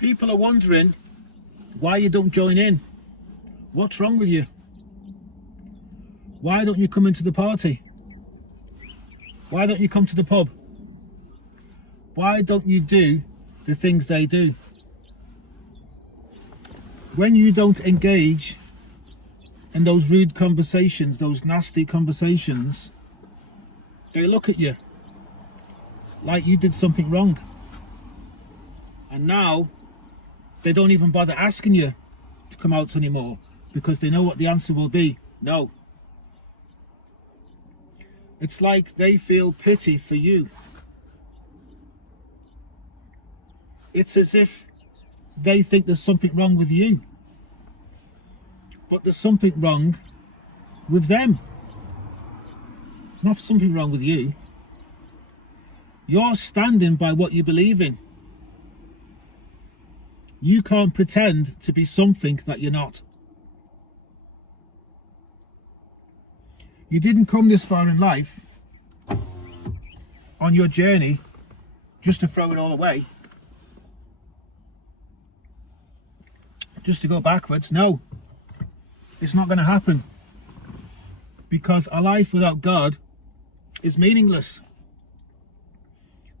People are wondering why you don't join in. What's wrong with you? Why don't you come into the party? Why don't you come to the pub? Why don't you do the things they do? When you don't engage in those rude conversations, those nasty conversations, they look at you like you did something wrong. And now they don't even bother asking you to come out anymore because they know what the answer will be. No. It's like they feel pity for you. It's as if they think there's something wrong with you. But there's something wrong with them. There's not something wrong with you. You're standing by what you believe in. You can't pretend to be something that you're not. You didn't come this far in life on your journey just to throw it all away. Just to go backwards. No. It's not going to happen. Because a life without God is meaningless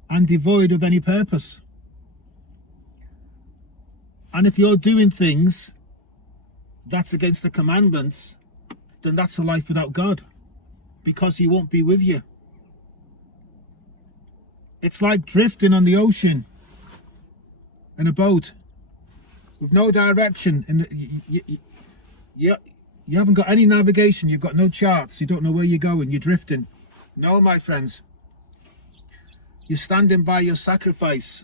and devoid of any purpose. And if you're doing things that's against the commandments, then that's a life without God, because He won't be with you. It's like drifting on the ocean in a boat with no direction. You haven't got any navigation, you've got no charts, you don't know where you're going, you're drifting. No, my friends. You're standing by your sacrifice.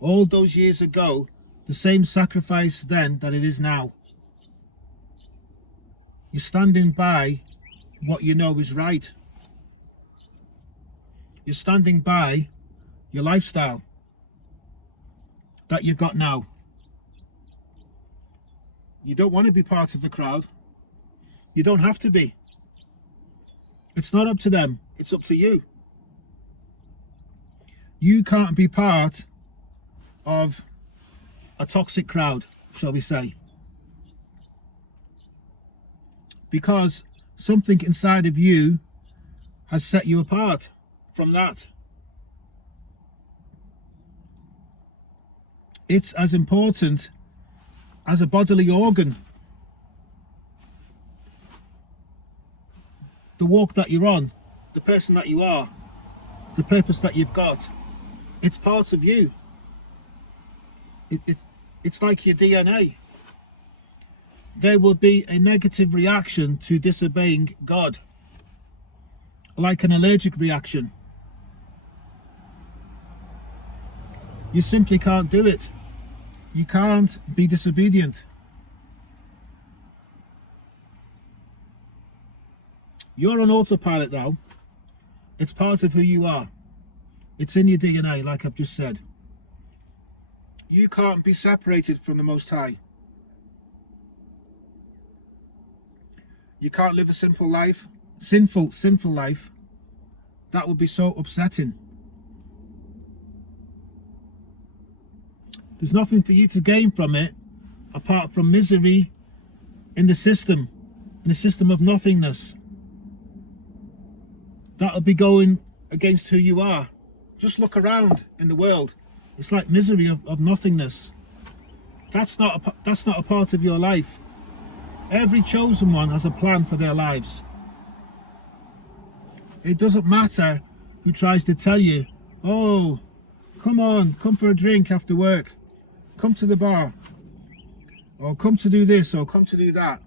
All those years ago, the same sacrifice then that it is now. You're standing by what you know is right. You're standing by your lifestyle that you've got now. You don't want to be part of the crowd. You don't have to be. It's not up to them. It's up to you. You can't be part of a toxic crowd, shall we say. Because something inside of you has set you apart from that. It's as important as a bodily organ. The walk that you're on, the person that you are, the purpose that you've got, it's part of you. It's like your DNA. There will be a negative reaction to disobeying God, like an allergic reaction. You simply can't do it. You can't be disobedient. You're on autopilot now. It's part of who you are. It's in your DNA, like I've just said. You can't be separated from the Most High. You can't live a simple life, sinful life. That would be so upsetting. There's nothing for you to gain from it apart from misery in the system of nothingness. That'll be going against who you are. Just look around in the world. It's like misery of nothingness. That's not a part of your life. Every chosen one has a plan for their lives. It doesn't matter who tries to tell you, oh, come on, come for a drink after work. Come to the bar. Or come to do this, or come to do that.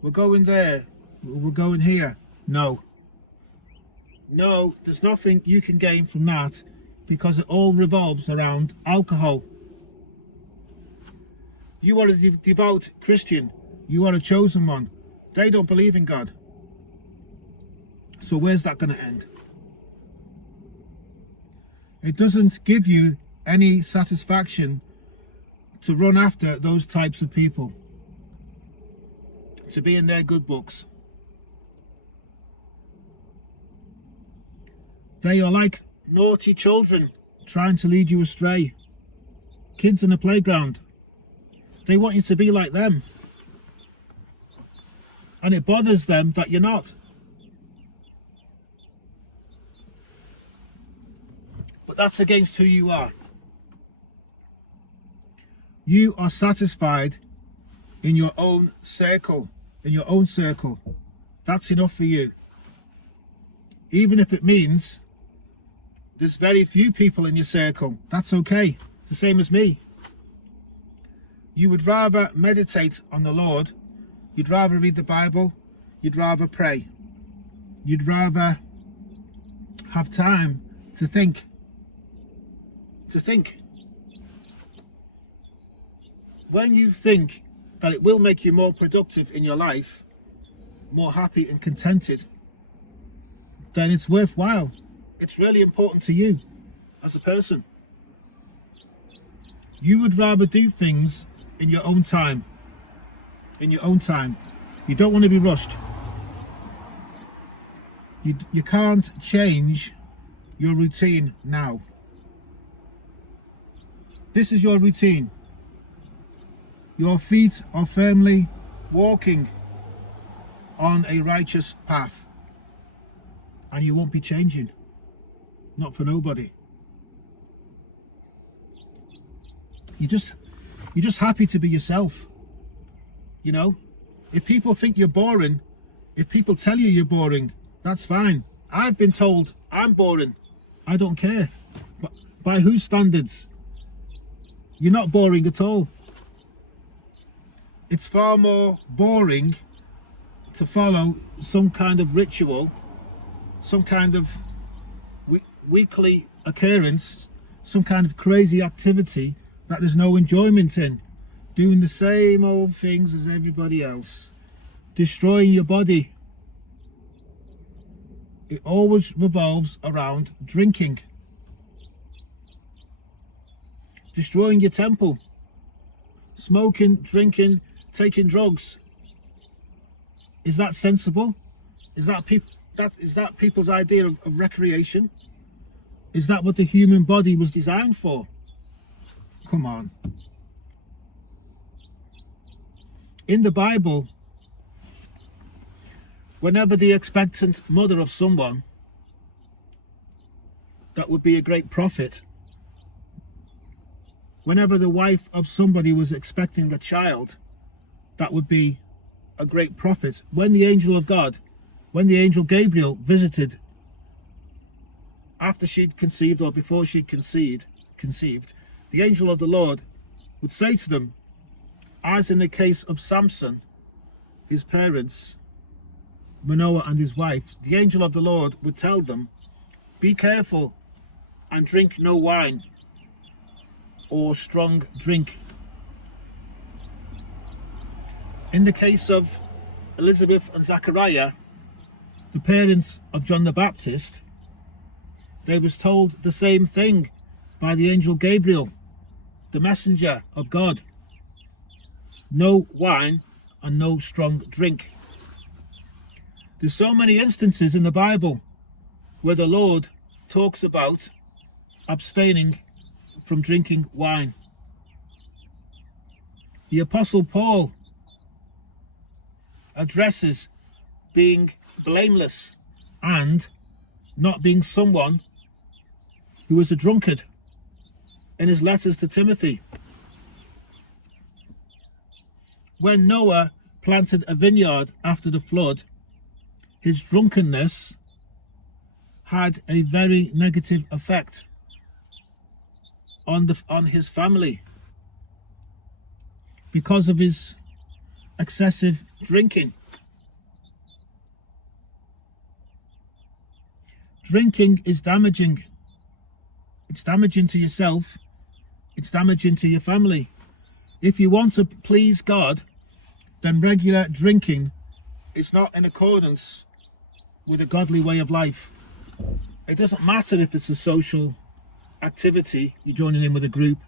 We're going there. We're going here. No. No, there's nothing you can gain from that, because it all revolves around alcohol. You are a devout Christian. You are a chosen one. They don't believe in God. So where's that going to end? It doesn't give you any satisfaction to run after those types of people, to be in their good books. They are like naughty children trying to lead you astray. kids in a playground. They want you to be like them. And it bothers them that you're not. But that's against who you are. You are satisfied in your own circle. In your own circle. That's enough for you. Even if it means there's very few people in your circle. That's okay. It's the same as me. You would rather meditate on the Lord. You'd rather read the Bible. You'd rather pray. You'd rather have time to think. To think. When you think that it will make you more productive in your life, more happy and contented, then it's worthwhile. It's really important to you as a person. You would rather do things in your own time. In your own time. You don't want to be rushed. You can't change your routine now. This is your routine. Your feet are firmly walking on a righteous path. And you won't be changing. Not for nobody. You're just happy to be yourself. You know? If people think you're boring, if people tell you you're boring, that's fine. I've been told I'm boring. I don't care. But by whose standards? You're not boring at all. It's far more boring to follow some kind of ritual, some kind of weekly occurrence, some kind of crazy activity that there's no enjoyment in. Doing the same old things as everybody else. Destroying your body. It always revolves around drinking. Destroying your temple. Smoking, drinking, taking drugs. Is that sensible? Is that people's idea of recreation? Is that what the human body was designed for? Come on. In the Bible, whenever the expectant mother of someone, that would be a great prophet. Whenever the wife of somebody was expecting a child, that would be a great prophet. When the angel of God, when the angel Gabriel visited after she'd conceived or before she'd conceived, the angel of the Lord would say to them, as in the case of Samson, his parents, Manoah and his wife, the angel of the Lord would tell them, be careful and drink no wine or strong drink. In the case of Elizabeth and Zachariah, the parents of John the Baptist, they was told the same thing by the angel Gabriel, the messenger of God. No wine and no strong drink. There's so many instances in the Bible where the Lord talks about abstaining from drinking wine. The Apostle Paul addresses being blameless and not being someone who is a drunkard in his letters to Timothy. When Noah planted a vineyard after the flood, his drunkenness had a very negative effect on his family because of his excessive drinking. Drinking is damaging. It's damaging to yourself. It's damaging to your family. If you want to please God, then regular drinking is not in accordance with a godly way of life. It doesn't matter if it's a social activity, you're joining in with a group.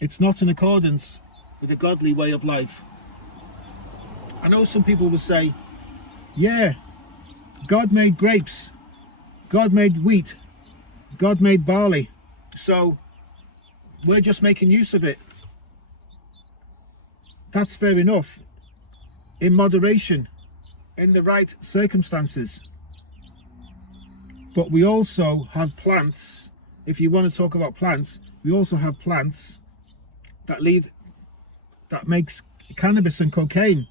It's not in accordance with a godly way of life. I know some people will say, yeah, God made grapes, God made wheat, God made barley, so we're just making use of it. That's fair enough. In moderation, in the right circumstances. But we also have plants. If you want to talk about plants, we also have plants that makes cannabis and cocaine.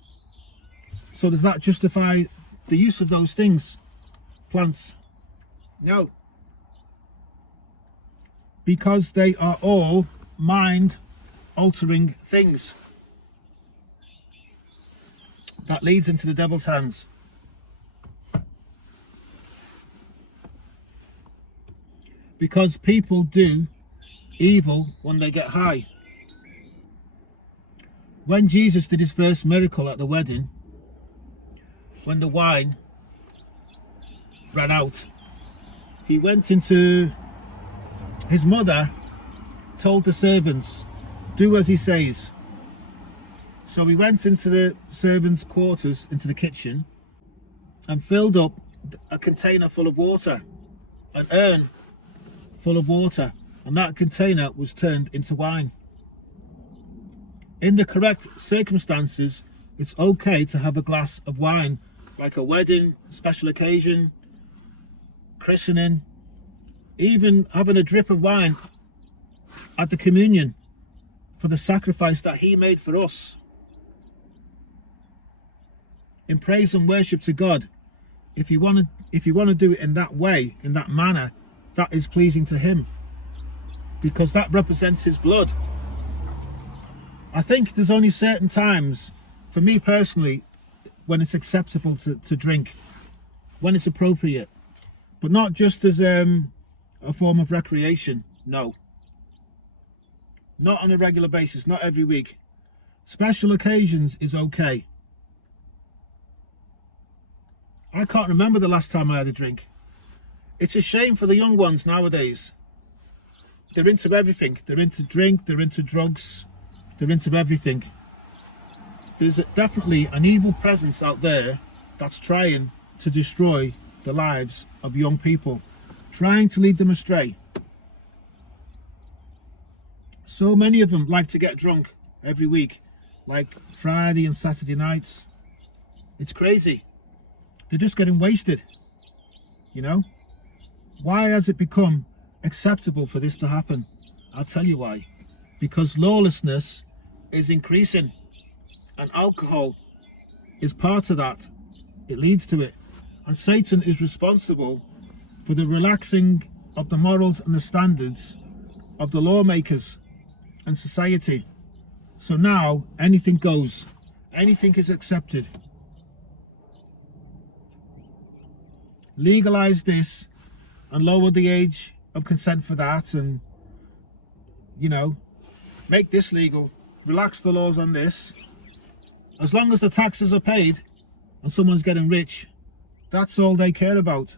So does that justify the use of those things? Plants? No. Because they are all mind-altering things. That leads into the devil's hands. Because people do evil when they get high. When Jesus did his first miracle at the wedding, when the wine ran out, he went into, his mother told the servants, do as he says. So he went into the servants' quarters, into the kitchen, and filled up a container full of water, an urn full of water, and that container was turned into wine. In the correct circumstances, it's okay to have a glass of wine, like a wedding, special occasion, christening, even having a drip of wine at the communion for the sacrifice that he made for us. In praise and worship to God, if you want to do it in that way, in that manner, that is pleasing to him, because that represents his blood. I think there's only certain times, for me personally, when it's acceptable to drink, when it's appropriate, but not just as a form of recreation. No, not on a regular basis, not every week. Special occasions is okay. I can't remember the last time I had a drink. It's a shame for the young ones nowadays. They're into everything. They're into drink, they're into drugs, they're into everything. There's definitely an evil presence out there that's trying to destroy the lives of young people, trying to lead them astray. So many of them like to get drunk every week, like Friday and Saturday nights. It's crazy. They're just getting wasted, you know? Why has it become acceptable for this to happen? I'll tell you why. Because lawlessness is increasing, and alcohol is part of that. It leads to it. And Satan is responsible for the relaxing of the morals and the standards of the lawmakers and society. So now anything goes. Anything is accepted. Legalize this and lower the age of consent for that, and, you know, make this legal, relax the laws on this. As long as the taxes are paid and someone's getting rich, that's all they care about.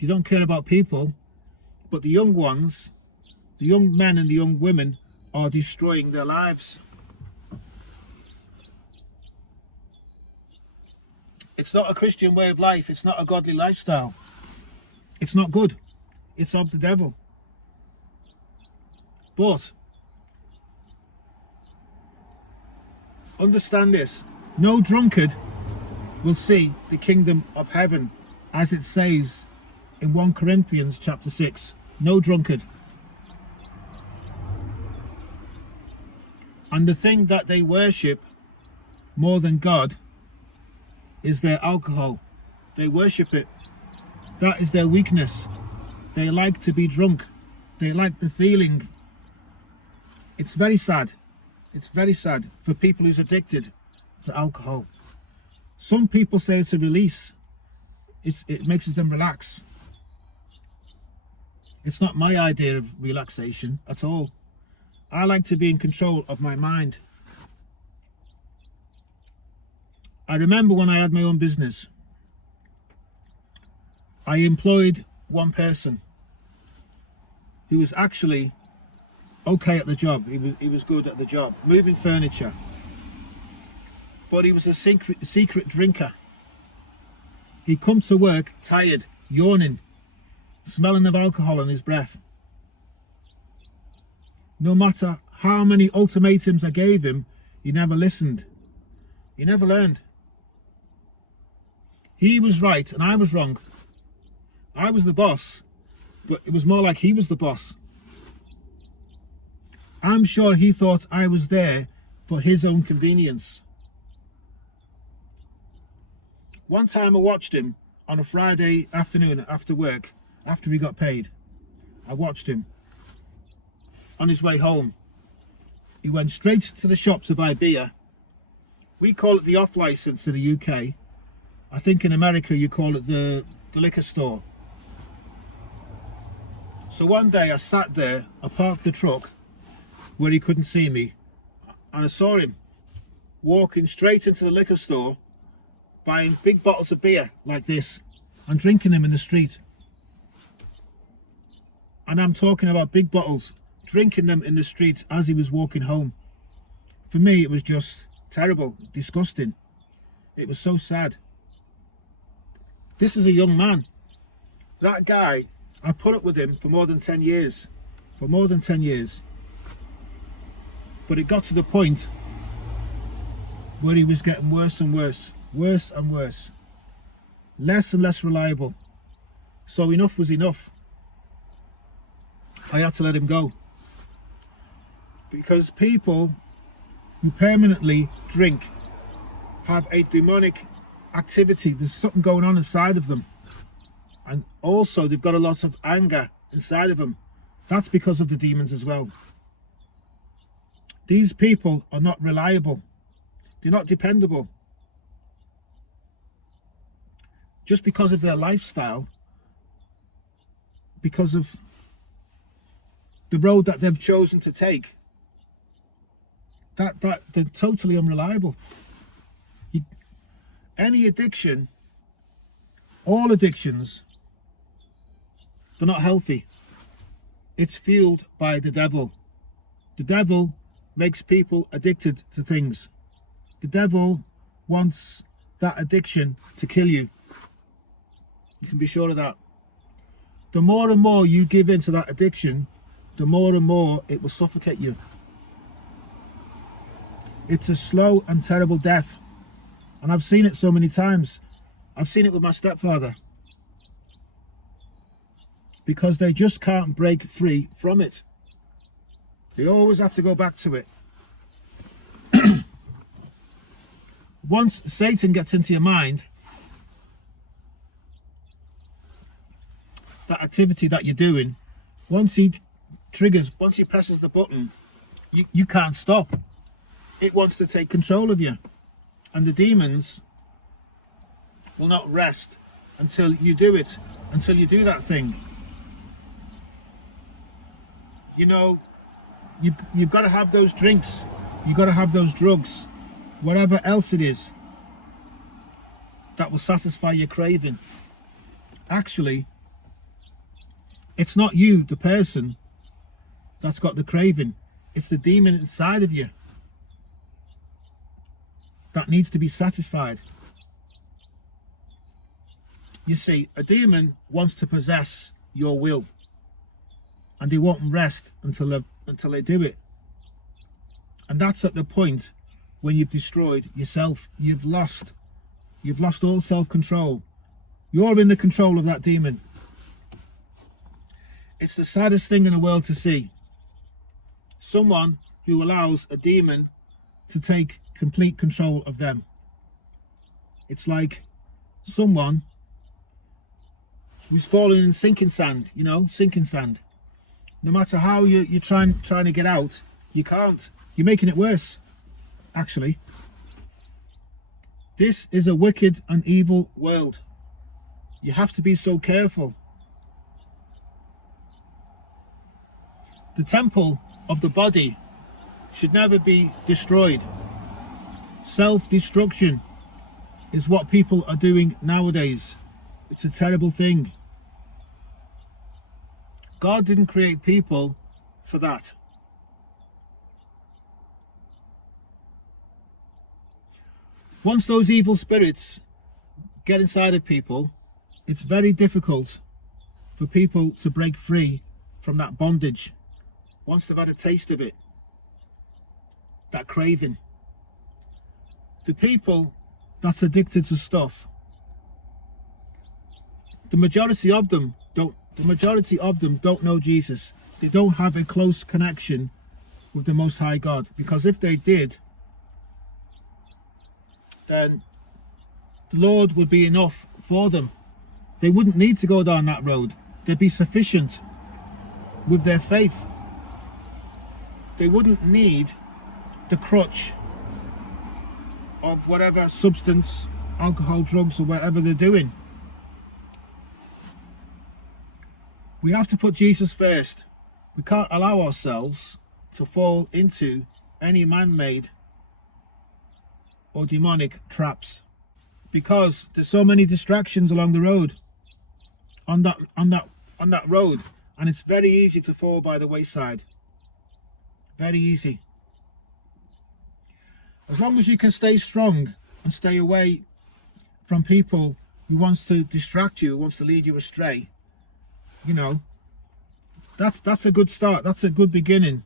They don't care about people. But the young ones, the young men and the young women, are destroying their lives. It's not a Christian way of life. It's not a godly lifestyle. It's not good. It's of the devil. But understand this: no drunkard will see the kingdom of heaven, as it says in 1 Corinthians chapter 6. No drunkard. And the thing that they worship more than God is their alcohol. They worship it. That is their weakness. They like to be drunk. They like the feeling. It's very sad. It's very sad for people who's addicted to alcohol. Some people say it's a release. It makes them relax. It's not my idea of relaxation at all. I like to be in control of my mind. I remember when I had my own business, I employed one person who was actually okay at the job. He was good at the job, moving furniture. But he was a secret drinker. He'd come to work tired, yawning, smelling of alcohol on his breath. No matter how many ultimatums I gave him, he never listened. He never learned. He was right and I was wrong. I was the boss, but it was more like he was the boss. I'm sure he thought I was there for his own convenience. One time I watched him on a Friday afternoon after work, after he got paid. I watched him on his way home. He went straight to the shop to buy beer. We call it the off license in the UK. I think in America you call it the liquor store. So one day I sat there, I parked the truck where he couldn't see me, and I saw him walking straight into the liquor store, buying big bottles of beer like this and drinking them in the street. And I'm talking about big bottles, drinking them in the street as he was walking home. For me, it was just terrible, disgusting. It was so sad. This is a young man. That guy, I put up with him for more than 10 years. For more than 10 years. But it got to the point where he was getting worse and worse. Worse and worse. Less and less reliable. So enough was enough. I had to let him go. Because people who permanently drink have a demonic activity. There's something going on inside of them. And also they've got a lot of anger inside of them. That's because of the demons as well. These people are not reliable. They're not dependable. Just because of their lifestyle, because of the road that they've chosen to take, that they're totally unreliable. Any addiction, all addictions, they're not healthy. It's fueled by the devil. The devil makes people addicted to things. The devil wants that addiction to kill you. You can be sure of that. The more and more you give in to that addiction, the more and more it will suffocate you. It's a slow and terrible death. And I've seen it so many times. I've seen it with my stepfather. Because they just can't break free from it. They always have to go back to it. Once Satan gets into your mind, that activity that you're doing, once he presses the button, you can't stop. It wants to take control of you. And the demons will not rest until you do it, until you do that thing. You know, you've got to have those drinks, you've got to have those drugs, whatever else it is that will satisfy your craving. Actually, it's not you, the person, that's got the craving. It's the demon inside of you that needs to be satisfied. You see, a demon wants to possess your will, and they won't rest until they do it. And that's at the point when you've destroyed yourself. You've lost all self-control. You're in the control of that demon. It's the saddest thing in the world to see. Someone who allows a demon to take complete control of them. It's like someone who's fallen in sinking sand, you know, sinking sand. No matter how you're trying to get out, you can't. You're making it worse, actually. This is a wicked and evil world. You have to be so careful. The temple of the body should never be destroyed. Self-destruction is what people are doing nowadays. It's a terrible thing. God didn't create people for that. Once those evil spirits get inside of people, it's very difficult for people to break free from that bondage. once they've had a taste of it, that craving. The people that's addicted to stuff, the majority of them don't know Jesus. They don't have a close connection with the Most High God, because if they did, then the Lord would be enough for them. They wouldn't need to go down that road. They'd be sufficient with their faith. They wouldn't need the crutch of whatever substance, alcohol, drugs, or whatever they're doing. We have to put Jesus first. We can't allow ourselves to fall into any man-made or demonic traps, because there's so many distractions along the road, on that road, and it's very easy to fall by the wayside. Very easy. As long as you can stay strong and stay away from people who wants to distract you, who wants to lead you astray, you know, that's a good start. That's a good beginning.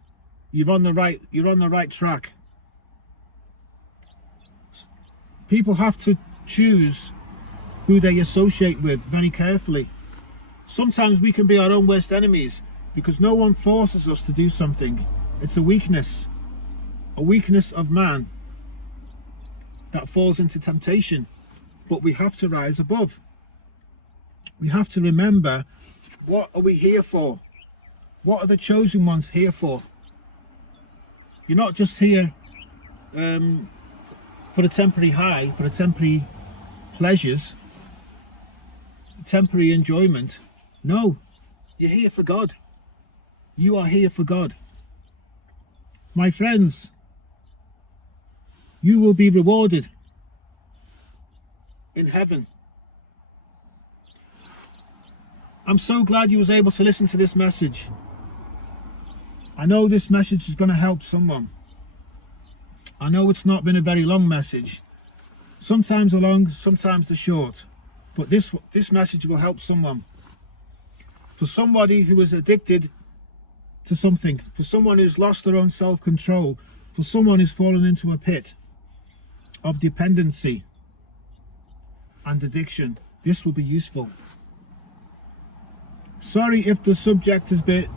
You're on the right track. People have to choose who they associate with very carefully. Sometimes we can be our own worst enemies, because no one forces us to do something. It's a weakness of man that falls into temptation. But we have to rise above. We have to remember, what are we here for? What are the chosen ones here for? You're not just here for a temporary high, for a temporary pleasures, temporary enjoyment. No, you're here for God. You are here for God. My friends, you will be rewarded in heaven. I'm so glad you was able to listen to this message. I know this message is going to help someone. I know it's not been a very long message. Sometimes the long, sometimes the short. But this message will help someone. For somebody who is addicted to something, for someone who's lost their own self-control, for someone who's fallen into a pit of dependency and addiction, this will be useful. Sorry if the subject is a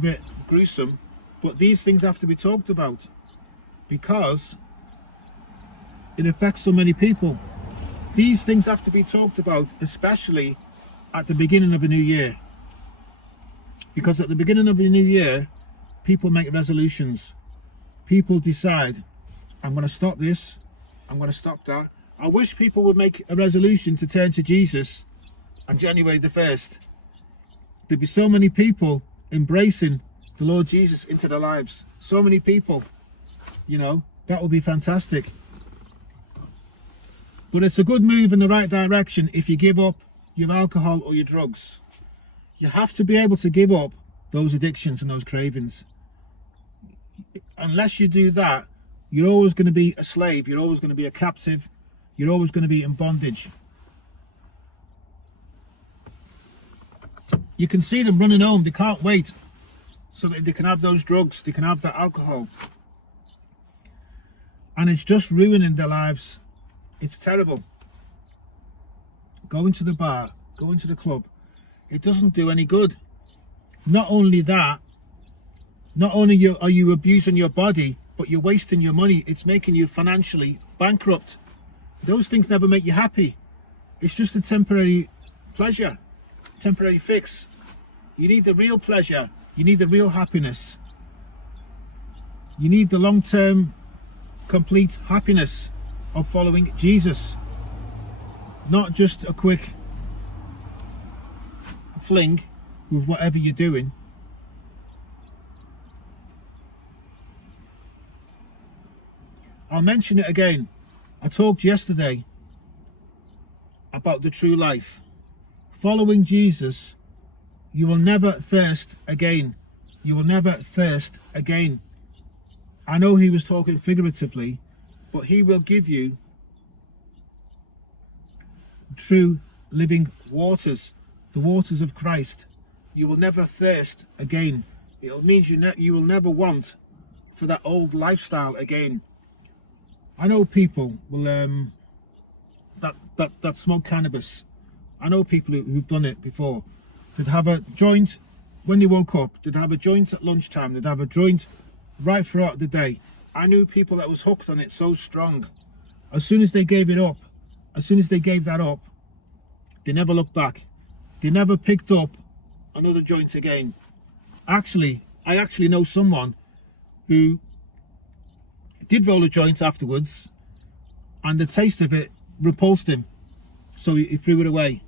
bit gruesome, but these things have to be talked about, because it affects so many people. These things have to be talked about, especially at the beginning of a new year. Because at the beginning of a new year, people make resolutions. People decide, I'm going to stop this, I'm going to stop that. I wish people would make a resolution to turn to Jesus on January the 1st. There'd be so many people embracing the Lord Jesus into their lives. So many people, you know, that would be fantastic. But it's a good move in the right direction if you give up your alcohol or your drugs. You have to be able to give up those addictions and those cravings. Unless you do that, you're always going to be a slave. You're always going to be a captive. You're always going to be in bondage. You can see them running home. They can't wait so that they can have those drugs. They can have that alcohol. And it's just ruining their lives. It's terrible. Going to the bar, going to the club, it doesn't do any good. Not only that, not only are you abusing your body, but you're wasting your money. It's making you financially bankrupt. Those things never make you happy. It's just a temporary pleasure, temporary fix. You need the real pleasure. You need the real happiness. You need the long-term, complete happiness of following Jesus. Not just a quick fling with whatever you're doing. I'll mention it again. I talked yesterday about the true life. Following Jesus, you will never thirst again. You will never thirst again. I know he was talking figuratively, but he will give you true living waters, the waters of Christ. You will never thirst again. It means you will never want for that old lifestyle again. I know people will that smoke cannabis. I know people who've done it before. They'd have a joint when they woke up. They'd have a joint at lunchtime. They'd have a joint right throughout the day. I knew people that was hooked on it so strong. As soon as they gave it up, as soon as they gave that up, they never looked back. They never picked up another joint again. Actually, I actually know someone who did roll a joint afterwards, and the taste of it repulsed him, so he threw it away.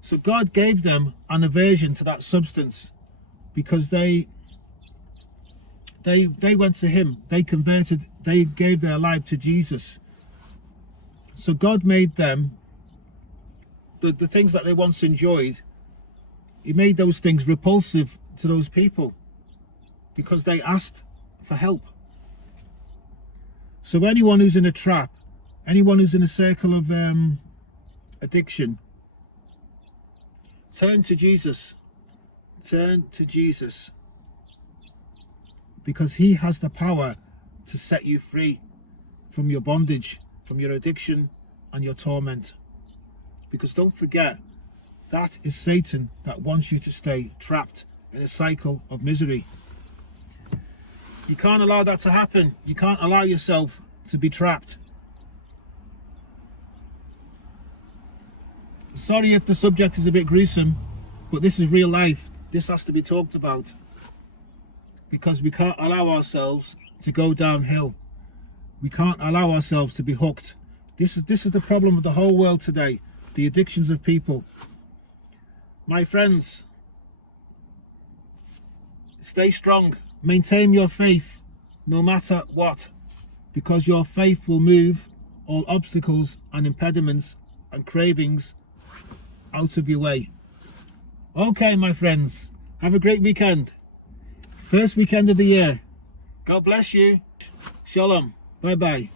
So God gave them an aversion to that substance because they went to him. They converted. They gave their life to Jesus. So God made them the things that they once enjoyed. He made those things repulsive to those people because they asked for help. So anyone who's in a trap, anyone who's in a circle of addiction, turn to Jesus. Turn to Jesus, because he has the power to set you free from your bondage, from your addiction and your torment. Because don't forget, that is Satan that wants you to stay trapped in a cycle of misery. You can't allow that to happen. You can't allow yourself to be trapped. Sorry if the subject is a bit gruesome, but this is real life. This has to be talked about, because we can't allow ourselves to go downhill. We can't allow ourselves to be hooked. This is the problem of the whole world today, the addictions of people. My friends, stay strong. Maintain your faith no matter what, because your faith will move all obstacles and impediments and cravings out of your way. Okay, my friends, have a great weekend. First weekend of the year. God bless you. Shalom. Bye-bye.